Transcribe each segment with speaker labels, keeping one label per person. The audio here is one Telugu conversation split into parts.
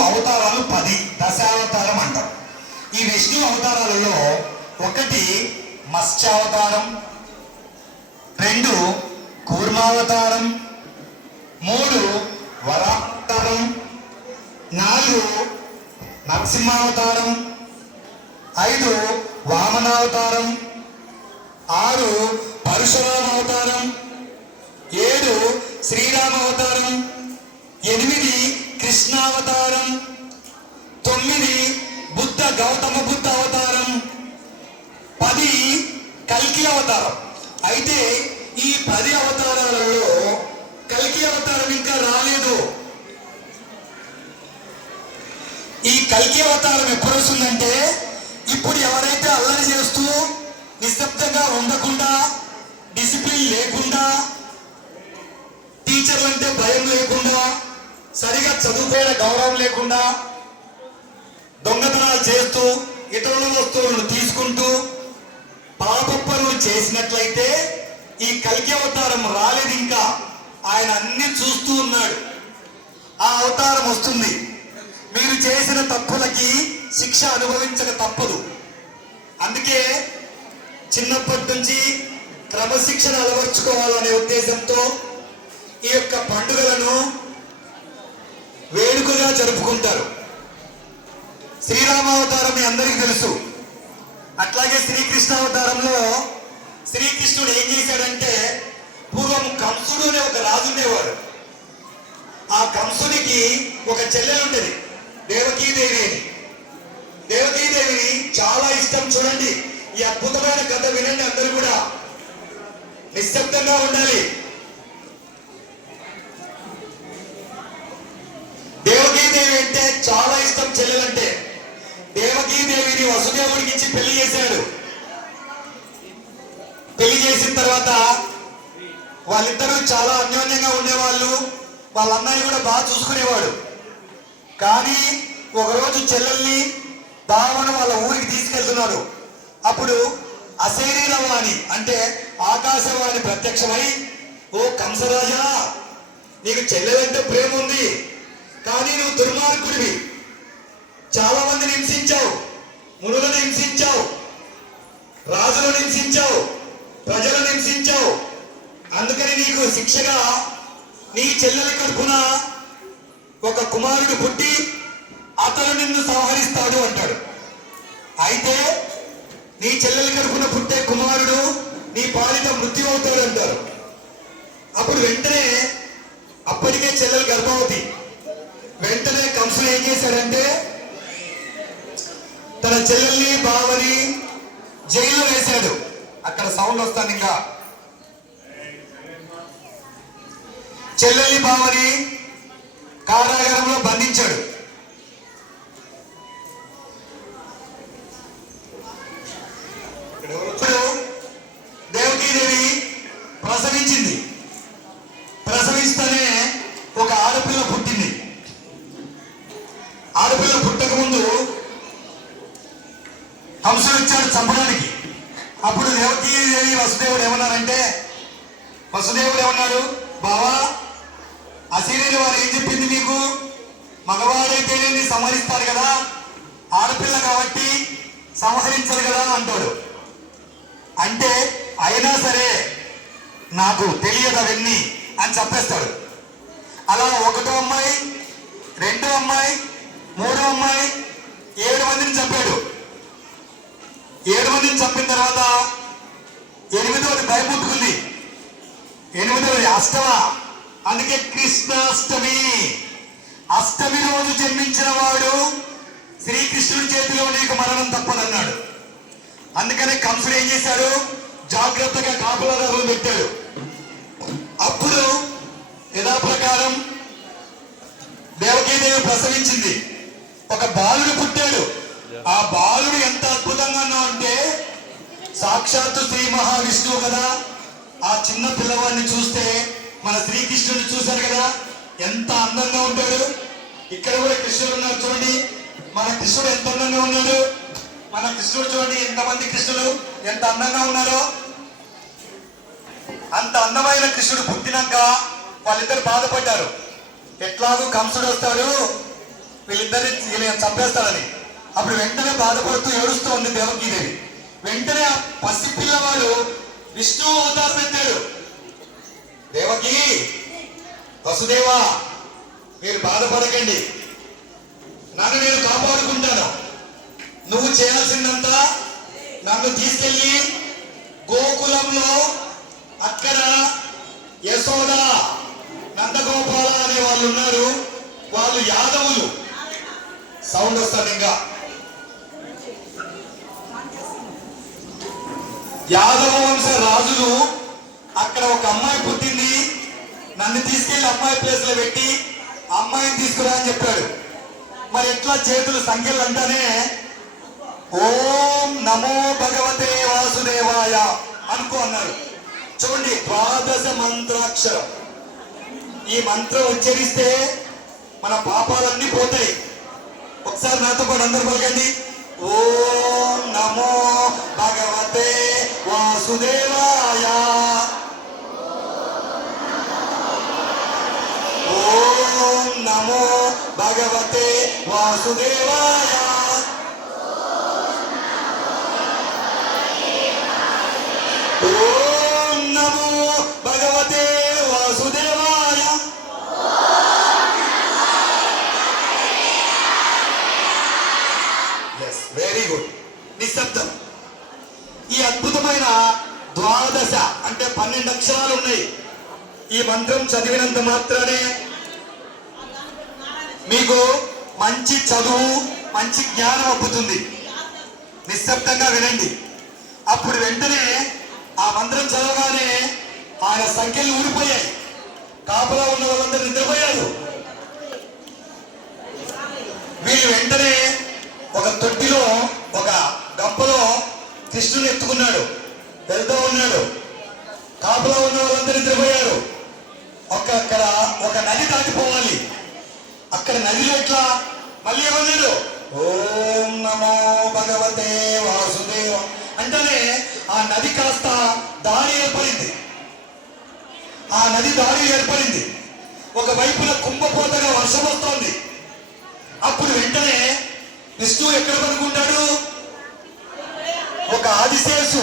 Speaker 1: అవతారాలు పది దశావతారం అంటారు. ఈ విష్ణు అవతారాలలో ఒకటి మత్స్యావతారం రెండు కూర్మావతారం మూడు వరావతారం నాలుగు నరసింహావతారం ఐదు వామనావతారం ఆరు పరశురామ అవతారం ఏడు శ్రీరామ అవతారం ఎనిమిది కృష్ణావతారం. తొమ్మిది బుద్ధ గౌతమ బుద్ధ అవతారం. పది కల్కి అవతారం. అయితే ఈ పది అవతారాలలో కల్కి అవతారం ఇంకా రాలేదు. ఈ కల్కి అవతారం ఎప్పుడు వస్తుందంటే ఇప్పుడు ఎవరైతే అల్లరి చేస్తూ నిశ్శబ్దంగా ఉండకుండా డిసిప్లిన్ లేకుండా టీచర్లు అంటే భయం లేకుండా సరిగా చదువుకోవడ గౌరవం లేకుండా దొంగతనాలు చేస్తూ ఇతరుల వస్తువులను తీసుకుంటూ పాప పనులు చేసినట్లయితే ఈ కలికి అవతారం రాలేదు ఇంకా. ఆయన అన్ని చూస్తూ ఉన్నాడు. ఆ అవతారం వస్తుంది. మీరు చేసిన తప్పులకి శిక్ష అనుభవించక తప్పదు. అందుకే చిన్నప్పటి నుంచి క్రమశిక్షణ అలవర్చుకోవాలనే ఉద్దేశంతో ఈ యొక్క పండుగలను వేడుకగా జరుపుకుంటారు. శ్రీరామావతారం మీ అందరికీ తెలుసు. అట్లాగే శ్రీకృష్ణ అవతారంలో శ్రీకృష్ణుడు ఏం చేశాడంటే పూర్వం కంసుడు అనే ఒక రాజు ఉండేవాడు. ఆ కంసుడికి ఒక చెల్లెలు ఉండేది దేవకీదేవి అని. దేవకీదేవిని చాలా ఇష్టం చూడండి. ఈ అద్భుతమైన కథ వినండి అందరూ కూడా. నిశ్శబ్దంగా ఉండాలి దేవకీదేవి అంటే చాలా ఇష్టం చెల్లెలంటే దేవకీదేవిని వసుదేవుడికి ఇచ్చి పెళ్ళి చేశాడు. పెళ్ళి చేసిన తర్వాత వాళ్ళిద్దరూ చాలా అన్యోన్యంగా ఉండేవాళ్ళు. వాళ్ళ అన్నయ్య కూడా బాగా చూసుకునేవాడు. కానీ ఒకరోజు చెల్లెల్ని బావను వాళ్ళ ఊరికి తీసుకెళ్తున్నాడు అప్పుడు అశరీరవాణి అంటే ఆకాశవాణి ప్రత్యక్షమై ఓ కంసరాజా నీకు చెల్లెలంటే ప్రేమ ఉంది కానీ నువ్వు దుర్మార్గుడివి. చాలా మందిని హింసించావు. మునులను హింసించావు. రాజులను హింసించావు. ప్రజలను హింసించావు. అందుకని నీకు శిక్షగా నీ చెల్లెల కడుపున ఒక కుమారుడు పుట్టి అతను నిన్ను సంహరిస్తాడు అంటాడు. అయితే నీ చెల్లెల కడుపున పుట్టే కుమారుడు నీ పాలిట మృత్యు అవుతాడు అంటారు. అప్పుడు వెంటనే అప్పటికే చెల్లెలు గర్భవతి. వెంటనే కంసులు ఏం చేశాడంటే తన చెల్లెల్ని బావని జైల్లో వేశాడు. అక్కడ సౌండ్ వస్తాను ఇంకా. చెల్లెల్ని బావని కారాగారంలో బంధించాడు. ఇక్కడ చంపడానికి అప్పుడు దేవకీదేవి వసుదేవుడు ఏమన్నారంటే వసుదేవుడు ఏమన్నాడు? బావా అశరీరి వారు ఏం చెప్పింది నీకు? మగవాడైతేనే నీ సంహరిస్తారు కదా ఆడపిల్ల కాబట్టి సంహరించరు కదా అంటాడు. అంటే అయినా సరే నాకు తెలియదు అవన్నీ అని చెప్పేస్తాడు. అలా ఒకటో అమ్మాయి రెండో అమ్మాయి మూడో అమ్మాయి ఏడు మందిని చంపాడు. ఏడు మందిని చంపిన తర్వాత ఎనిమిదవది భయముట్టుకుంది ఎనిమిదవది అష్టమ. అందుకే కృష్ణాష్టమి. అష్టమి రోజు జన్మించిన వాడు శ్రీకృష్ణుడి చేతిలో నీకు మరణం తప్పదన్నాడు. అందుకనే కంసుడు ఏం చేశాడు? జాగ్రత్తగా కాపులాదారులు పెట్టాడు. అప్పుడు యథాప్రకారం దేవకీదేవి ప్రసవించింది. ఒక బాలుడు పుట్టాడు. ఆ బాలుడు ఎంత అద్భుతంగా ఉన్నావు అంటే సాక్షాత్తు శ్రీ మహావిష్ణువు కదా. ఆ చిన్న పిల్లవాడిని చూస్తే మన శ్రీకృష్ణుడు చూశారు కదా. ఎంత అందంగా ఉంటాడు. ఇక్కడ కూడా కృష్ణుడు ఉన్నారు చూడండి. మన కృష్ణుడు ఎంత అందంగా ఉన్నాడు. మన కృష్ణుడు చూడండి ఎంతమంది కృష్ణుడు ఎంత అందంగా ఉన్నారో. అంత అందమైన కృష్ణుడు పుట్టినాక వాళ్ళిద్దరు బాధపడ్డారు. ఎట్లాగూ కంసుడు వస్తాడు. వీళ్ళిద్దరిని వీళ్ళని చంపేస్తాడని. అప్పుడు వెంటనే బాధపడుతూ ఏడుస్తూ ఉంది దేవకీదేవి. వెంటనే ఆ పసి పిల్లవాడు విష్ణు అవతారం ఎత్తాడు. దేవకి వసుదేవా మీరు బాధపడకండి. నన్ను నేను కాపాడుకుంటాను. నువ్వు చేయాల్సిందంతా నన్ను తీసుకెళ్ళి గోకులంలో అక్కడ యశోద నందగోపాల అనే వాళ్ళు ఉన్నారు వాళ్ళు యాదవులు. సౌండ్ వస్తారు ఇంకా. యాదవ వంశ రాజులు అక్కడ ఒక అమ్మాయి పుట్టింది. నన్ను తీసుకెళ్ళి అమ్మాయి ప్లేస్లో పెట్టి అమ్మాయిని తీసుకురా అని చెప్పాడు. మరి ఎట్లా చేతులు సంఖ్యలు అంటానే ఓం నమో భగవతే వాసుదేవాయ అనుకో అన్నారు. చూడండి ద్వాదశ మంత్రాక్షరం. ఈ మంత్రం ఉచ్చరిస్తే మన పాపాలన్నీ పోతాయి. ఒకసారి నాతో కూడా అందరు పలకండి. ఓం నమో భగవతే వాసుదేవాయ. ఓం నమో భగవతే వాసుదేవాయ. ఓం నమో భగవతే వాసుదేవాయ. ఎస్ వెరీ గుడ్ నిశ్శబ్దం. ఈ అద్భుతమైన ద్వాదశ అంటే పన్నెండు అక్షరాలు ఉన్నాయి. ఈ మంత్రం చదివినంత మాత్రమే మీకు మంచి చదువు మంచి జ్ఞానం అబ్బుతుంది. నిశ్శబ్దంగా వినండి. అప్పుడు వెంటనే ఆ మంత్రం చదవగానే ఆయన సంఖ్యలు ఊడిపోయాయి. కాపలా ఉన్న వాళ్ళందరూ నిద్రపోయారు వీళ్ళు వెంటనే ఒక తొట్టిలో ఒక గంపలో కృష్ణుని ఎత్తుకున్నాడు. వెళ్తూ ఉన్నాడు. కాపులో ఉన్న వాళ్ళందరూ నిద్రపోయారు. ఒక అక్కడ ఒక నది దాటిపోవాలి. అక్కడ నదిలో ఎట్లా? మళ్ళీ ఏమన్నాడు? ఓం నమో భగవతే వాసుదేవ. అంటేనే ఆ నది కాస్త దారి ఏర్పడింది. ఆ నది దారి ఏర్పడింది. ఒక వైపున కుంభపోతగా వర్షం వస్తోంది. అప్పుడు వెంటనే విష్ణువు ఎక్కడ పడుకుంటాడు? ఒక ఆదిశేషు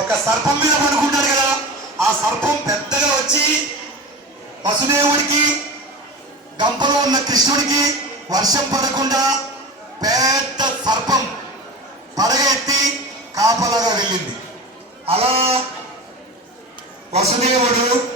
Speaker 1: ఒక సర్పం మీద పడుకుంటాడు కదా. ఆ సర్పం పెద్దగా వచ్చి వసుదేవుడికి గంపలో ఉన్న కృష్ణుడికి వర్షం పడకుండా పెద్ద సర్పం పడగెత్తి కాపలాగా వెళ్ళింది. అలా వసుదేవుడు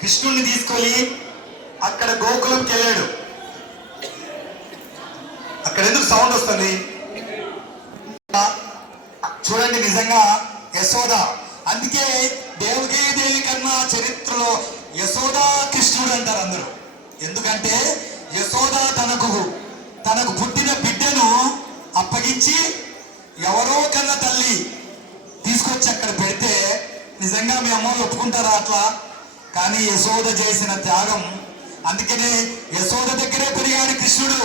Speaker 1: కృష్ణుడిని తీసుకొని అక్కడ గోకులంకి వెళ్ళాడు. అక్కడ ఎందుకు సౌండ్ వస్తుంది? చూడండి నిజంగా యశోద. అందుకే దేవకీ దేవి కన్నా చరిత్రలో యశోదా కృష్ణుడు అంటారు అందరూ. ఎందుకంటే యశోద తనకు తనకు పుట్టిన బిడ్డను అప్పగించి ఎవరో కన్నా తల్లి తీసుకొచ్చి అక్కడ పెడితే నిజంగా మీ అమ్మ ఒప్పుకుంటారా అట్లా? కానీ యశోద చేసిన త్యాగం అందుకనే యశోద దగ్గరే పెరిగాడు కృష్ణుడు.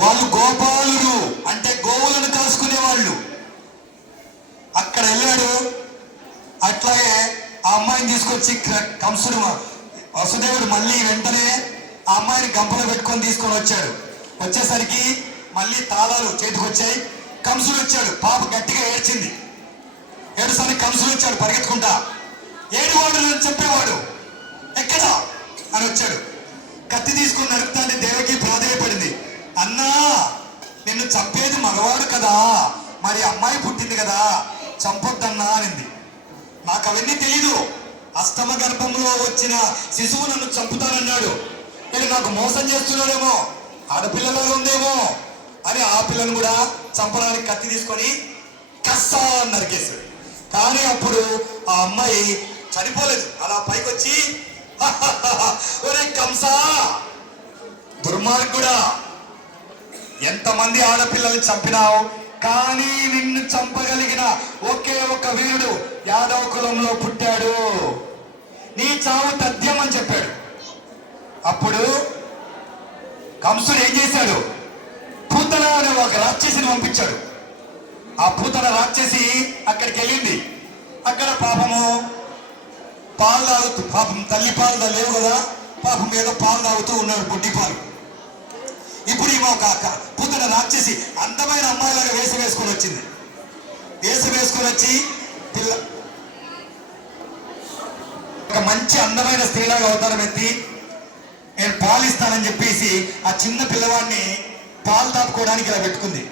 Speaker 1: వాళ్ళు గోపాలు అంటే గోవులను కాసుకునే వాళ్ళు అక్కడ వెళ్ళాడు అట్లాగే ఆ వచ్చి కంసుడు వసుదేవుడు మళ్ళీ వెంటనే ఆ అమ్మాయిని గంపలో పెట్టుకొని తీసుకొని వచ్చాడు. వచ్చేసరికి మళ్ళీ తాళాలు చేతికి వచ్చాయి కంసుడు వచ్చాడు. పాప గట్టిగా ఏడ్చింది. ఏడుసరికి కంసుడు వచ్చాడు పరిగెత్తుకుంటా. ఏడువాడు అని చెప్పేవాడు. ఎక్కడ? అని వచ్చాడు. కత్తి తీసుకుని నరుకుతాంటే దేవకి ప్రాధేయపడింది అన్నా నిన్ను చంపేది మగవాడు కదా. మరి అమ్మాయి పుట్టింది కదా. చంపొద్దన్నా అనింది. నాకు అవన్నీ తెలీదు. అష్టమ గర్భంలో వచ్చిన శిశువు నన్ను చంపుతానన్నాడు. నేను నాకు మోసం చేస్తున్నాడేమో ఆడపిల్లలాగా ఉందేమో అని ఆ పిల్లను కూడా చంపడానికి కత్తి తీసుకొని కస్సా నరికేశాడు. కానీ అప్పుడు ఆ అమ్మాయి చనిపోలేదు. అలా పైకొచ్చి ఒరే కంసా దుర్మార్గుడా ఎంతమంది ఆడపిల్లల్ని చంపినావు? కానీ నిన్ను చంపగలిగిన ఒకే ఒక వీరుడు యాదవ కులంలో పుట్టాడు. నీ చావు తథ్యం అని చెప్పాడు. అప్పుడు కంసుడు ఏం చేశాడు? పూతల అనే ఒక రాక్షసిని పంపించాడు. ఆ పూతల రాక్షసి అక్కడికి వెళ్ళింది. అక్కడ పాపము పాలు తాగుతూ పాపం తల్లి పాలు లేవు కదా? పాపం ఏదో పాలు తాగుతూ ఉన్నాడు బుడ్డి పాలు. ఇప్పుడు ఈమె ఒక అక్క- పూతన రాక్షసి అందమైన అమ్మాయిలాగా వేసి వేసుకొని వచ్చింది. వేసి వేసుకొని వచ్చి ఒక మంచి అందమైన స్త్రీలాగా అవతారం ఎత్తి నేను పాలు ఇస్తానని చెప్పేసి ఆ చిన్న పిల్లవాడిని పాలు తాపుకోవడానికి ఇలా పెట్టుకుంది.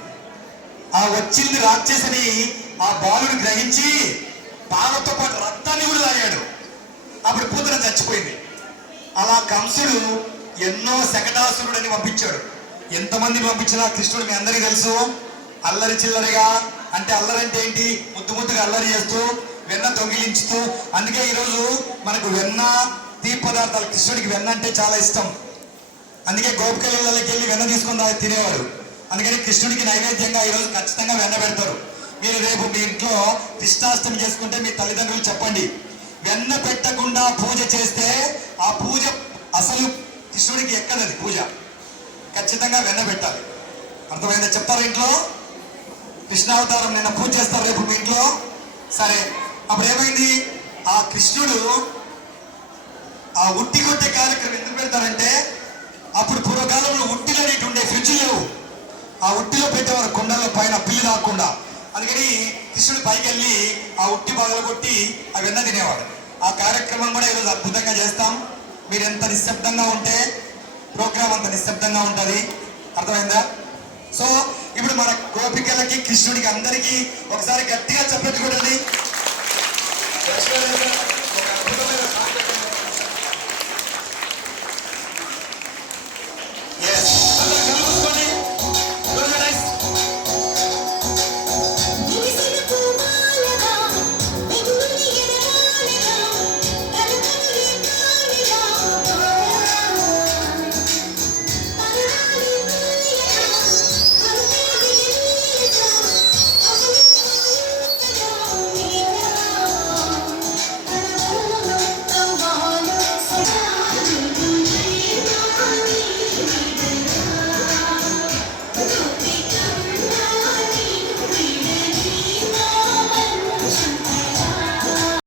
Speaker 1: ఆ వచ్చింది రాక్షసిని ఆ బాలుడు గ్రహించి పాలతో పాటు రక్తాన్ని కూడా తాగాడు. అప్పుడు పూతన చచ్చిపోయింది. అలా కంసుడు ఎన్నో శకటాసురుడని పంపించాడు. ఎంతమందిని పంపించినా కృష్ణుడు మీ అందరికీ తెలుసు. అల్లరి చిల్లరిగా అంటే అల్లరి అంటే ఏంటి? ముద్దు ముద్దుగా అల్లరి చేస్తూ వెన్న దొంగిలించుతూ. అందుకే ఈరోజు మనకు వెన్న తీ పదార్థాలు కృష్ణుడికి వెన్న అంటే చాలా ఇష్టం. అందుకే గోపికలకి వెళ్ళి వెన్న తీసుకుని తినేవారు. అందుకని కృష్ణుడికి నైవేద్యంగా ఈరోజు ఖచ్చితంగా వెన్న పెడతారు. మీరు రేపు మీ ఇంట్లో కృష్ణాష్టమి చేసుకుంటే మీ తల్లిదండ్రులు చెప్పండి. వెన్న పెట్టకుండా పూజ చేస్తే ఆ పూజ అసలు కృష్ణుడికి ఎక్కదది పూజ? ఖచ్చితంగా వెన్న పెట్టాలి. అర్థమైందా? చెప్తారు ఇంట్లో? కృష్ణావతారం నిన్న పూజ చేస్తారు రేపు మీ ఇంట్లో. సరే అప్పుడు ఏమైంది? ఆ కృష్ణుడు ఆ ఉట్టి కొట్టే కార్యక్రమం ఎందుకు పెడతారంటే అప్పుడు పూర్వకాలంలో ఉట్టిలు అనేటి ఉండే ఫ్రిడ్జ్ లేవు. ఆ ఉట్టిలో పెట్టేవారు కుండల పైన పిల్లి రాకుండా అందుకని కృష్ణుడు పైకి వెళ్ళి ఆ ఉట్టి బాగలు కొట్టి ఆ వెన్న తినేవాడు. ఆ కార్యక్రమం కూడా ఈరోజు అద్భుతంగా చేస్తాం. మీరు ఎంత నిశ్శబ్దంగా ఉంటే ప్రోగ్రామ్ అంత నిశ్శబ్దంగా ఉంటుంది. అర్థమైందా? సో ఇప్పుడు మన గోపికలకి కృష్ణుడికి అందరికీ ఒకసారి గట్టిగా చెప్పెట్టుకోండి